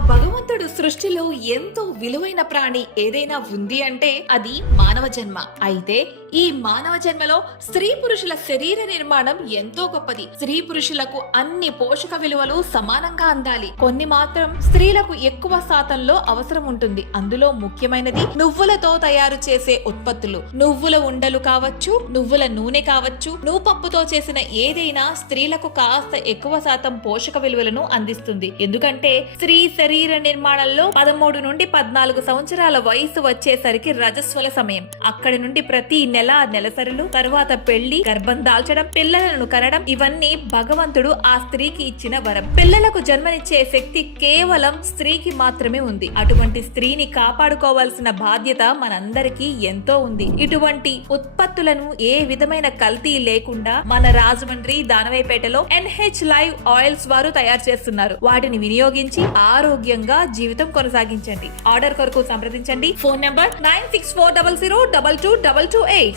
భగవంతుడు సృష్టిలో ఎంతో విలువైన ప్రాణి ఏదైనా ఉంది అంటే అది మానవ జన్మ. అయితే ఈ మానవ జన్మలో స్త్రీ పురుషుల శరీర నిర్మాణం ఎంతో గొప్పది. స్త్రీ పురుషులకు అన్ని పోషక విలువలు సమానంగా అందాలి. కొన్ని మాత్రం స్త్రీలకు ఎక్కువ శాతంలో అవసరం ఉంటుంది. అందులో ముఖ్యమైనది నువ్వులతో తయారు చేసే ఉత్పత్తులు. నువ్వుల ఉండలు కావచ్చు, నువ్వుల నూనె కావచ్చు, నువ్వుపప్పుతో చేసిన ఏదైనా స్త్రీలకు కాస్త ఎక్కువ శాతం పోషక విలువలను అందిస్తుంది. ఎందుకంటే స్త్రీ శరీర నిర్మాణంలో 13 నుండి 14 సంవత్సరాల వయసు వచ్చేసరికి రజస్వల సమయం. అక్కడి నుండి ప్రతి నెల నెలసరులు, తరువాత పెళ్లి, గర్భం దాల్చడం, పిల్లలను కనడం ఇవన్నీ భగవంతుడు ఆ స్త్రీకి ఇచ్చిన వరం. పిల్లలకు జన్మనిచ్చే శక్తి కేవలం స్త్రీకి మాత్రమే ఉంది. అటువంటి స్త్రీని కాపాడుకోవాల్సిన బాధ్యత మనందరికీ ఎంతో ఉంది. ఇటువంటి ఉత్పత్తులను ఏ విధమైన కల్తీ లేకుండా మన రాజమండ్రి దానవేపేటలో NH లైవ్ ఆయిల్స్ వారు తయారు చేస్తున్నారు. వాటిని వినియోగించి ఆరోగ్యంగా జీవితం కొనసాగించండి. ఆర్డర్ కొరకు సంప్రదించండి. Phone number 9640022228.